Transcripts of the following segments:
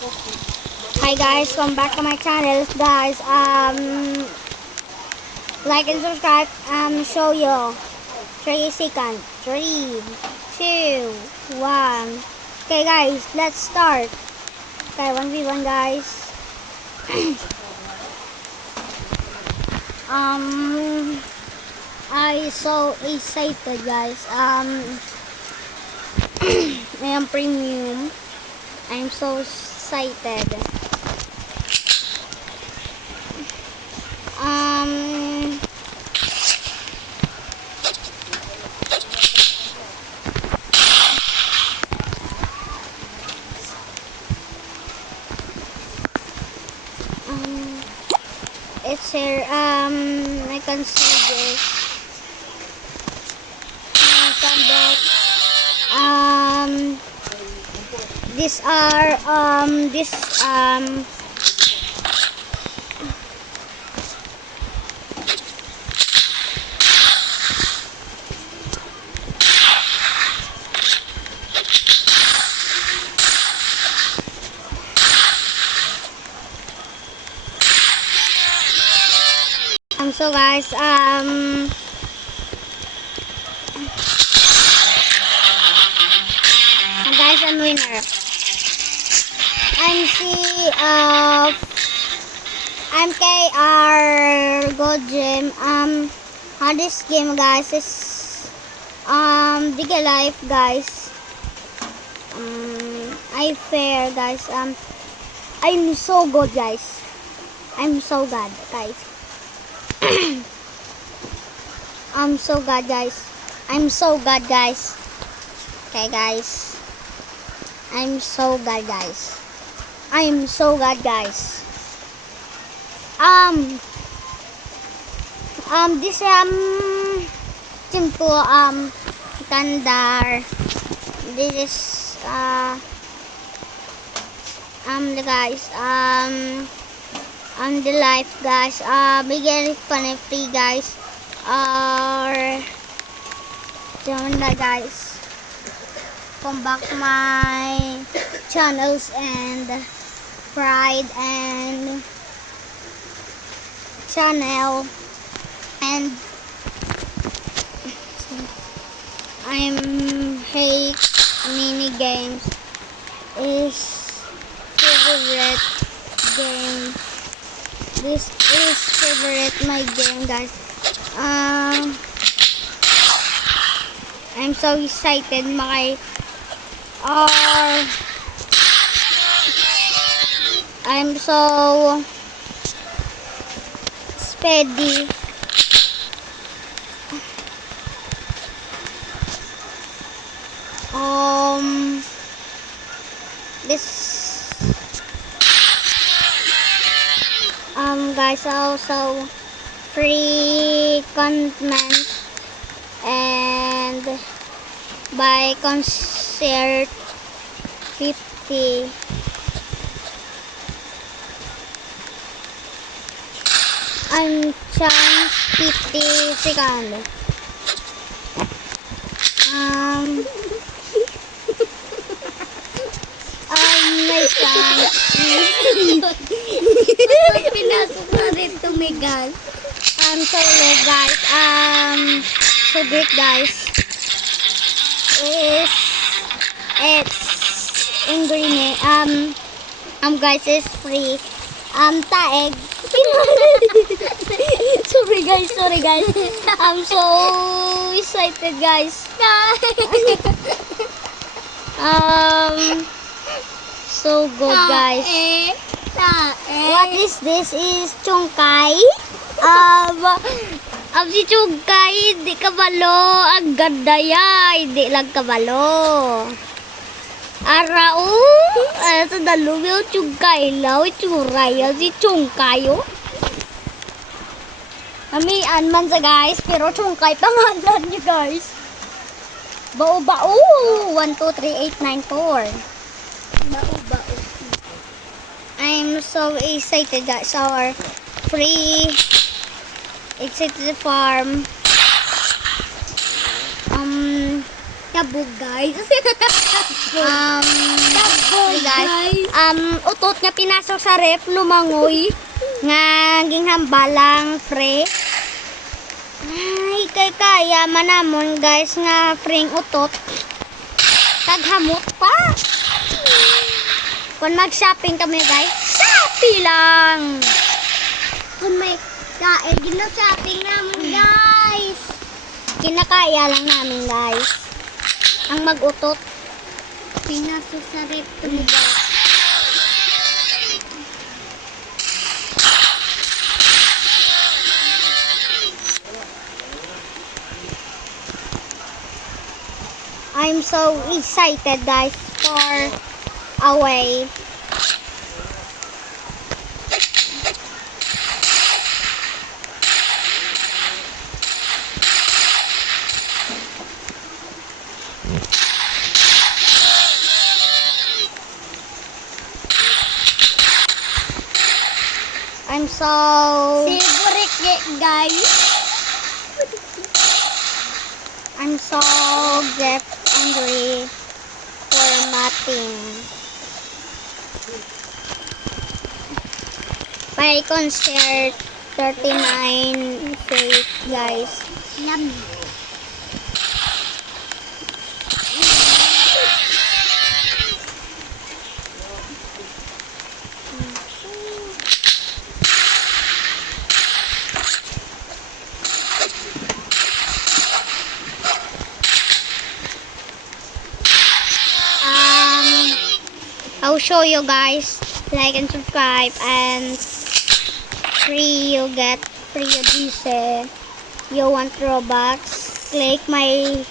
Hi guys, welcome back to my channel, guys. Like and subscribe. Show you 3 seconds. 3, 2, 1. Okay, guys, let's start. Okay, 1v1, guys. I so excited, guys. I am premium. I'm so excited. It's here. I can see this. Come back. These are so guys, guys, I'm winner. I'm I'm KR Gold Gym. On this game, guys, is Big Life, guys. I fair, guys. I'm so good, guys. I'm so good, guys. I'm so good, guys. I'm so good, guys. Okay, guys. I'm so good, guys. I'm so good, guys. This team ko Kandar. This is the guys the life, guys. Bigyan funny free, guys. Jonda, guys. Come back to my channels and pride and channel, and I'm hate mini games is favorite game. This is favorite my game, guys. I'm so excited, I'm so speedy. This guys, also free content and by concert 50. I'm chance 50 seconds. My chance. Pinasok na rin tumigas. So low, guys. So great, guys. It's in green. Guys, is free. Taeg. Sorry guys. I'm so excited, guys. So good, guys. What is this? Is Chungkay. Si Chungkay, hindi kabalo. Ang ganda ya, hindi lang kabalo. Arao, sa dalawang yung Chungkay lao, churay si Chungkay. Amian man sa, guys, pero Chungkay pangalan niya, guys. Bao-bao. 1, 2, 3, 8, 9, 4. Bao-bao. I'm so excited, guys. Our free excited farm. Kabog, guys. Hey guys, utot nga pinasok sa rep, lumangoy. Nga ginghambalang pre. Ay, kay kaya manamon guys nga freng utot. Taghamot pa. Kung mag-shopping kami guys, Shopee lang. Kung may kain, gina-shopping namin, guys. Kinakaya lang namin guys. Ang mag-utot. Pinasok sa rep tumigas. I'm so excited guys for away. I'm so Guys. I'm so get angry for nothing. By concert 39 faith guys. Yummy. I'll show you guys, like and subscribe, and free you get free this. You want Robux? Click my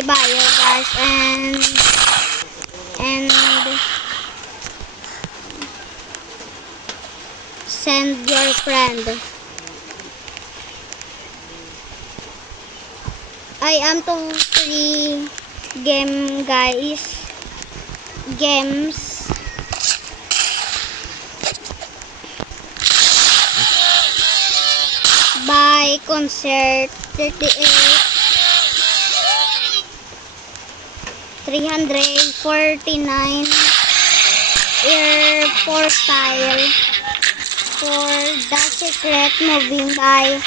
bio guys, and send your friend. I am to free game guys, games. By concert 38 349 airport style for the secret moving by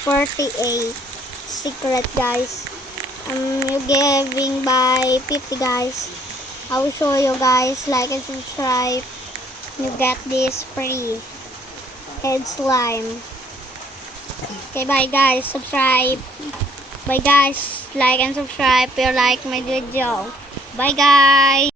48 secret guys. You giving by 50 guys. I will show you guys, like and subscribe. You get this free head slime. Okay, bye guys, subscribe. Bye guys, like and subscribe if you like my video. Bye guys.